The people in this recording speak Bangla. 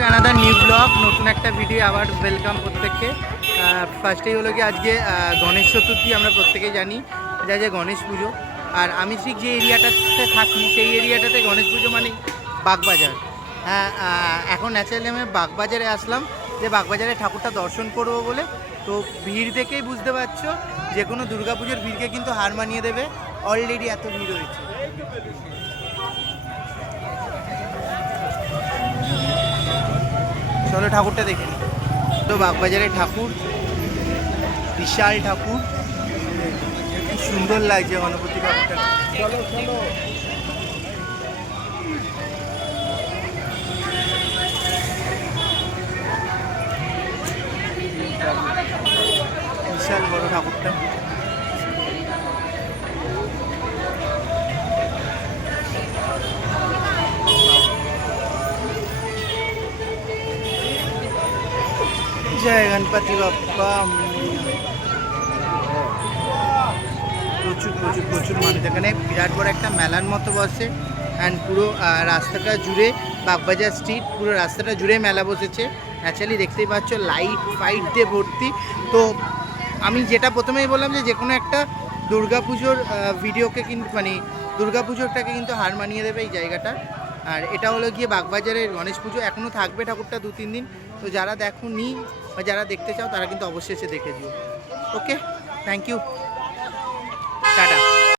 আনাদার নিউ ব্লগ নতুন একটা ভিডিও আবার ওয়েলকাম প্রত্যেককে। ফার্স্টেই হলো কি আজকে গণেশ চতুর্থী, আমরা প্রত্যেকেই জানি। যা যে গণেশ পুজো। আর আমি ঠিক যে এরিয়াটাতে থাকি, সেই এরিয়াটাতে গণেশ পুজো মানে বাগবাজার। হ্যাঁ এখন ন্যাচারালি আমি বাগবাজারে আসলাম, যে বাগবাজারে ঠাকুরটা দর্শন করব বলে। তো ভিড় দেখেই বুঝতে পারছ, যে কোনো দুর্গাপুজোর ভিড়কে কিন্তু হার মানিয়ে দেবে। অলরেডি এত ভিড় হয়েছে। চলো ঠাকুরটা দেখে নিই তো বাগবাজারের ঠাকুর বিশাল ঠাকুর। কি সুন্দর লাগছে গণপতি ঠাকুরটা চলো চলো। বিশাল বড় ঠাকুরটা। জয় গণপতি বাপ্পা। প্রচুর প্রচুর প্রচুর মানুষ এখানে। বিরাট বড় একটা মেলার মতো বসে। অ্যান্ড পুরো রাস্তাটা জুড়ে বাগবাজার স্ট্রিট পুরো রাস্তাটা জুড়ে মেলা বসেছে। ন্যাচারালি দেখতেই পাচ্ছ লাইট ফাইট দিয়ে ভর্তি। তো আমি যেটা প্রথমেই বললাম যে যে কোনো একটা দুর্গাপুজোর ভিডিওকে কিন্তু মানে দুর্গাপুজোরটাকে কিন্তু হার মানিয়ে দেবে এই জায়গাটা। আর এটা হলো গিয়ে বাগবাজারের গণেশ পুজো এখনও থাকবে ঠাকুরটা দু, তিন দিন। তো যারা দেখো নি বা যারা দেখতে চাও, তারা কিন্তু অবশ্যই এসে দেখে দিও ওকে থ্যাংক ইউ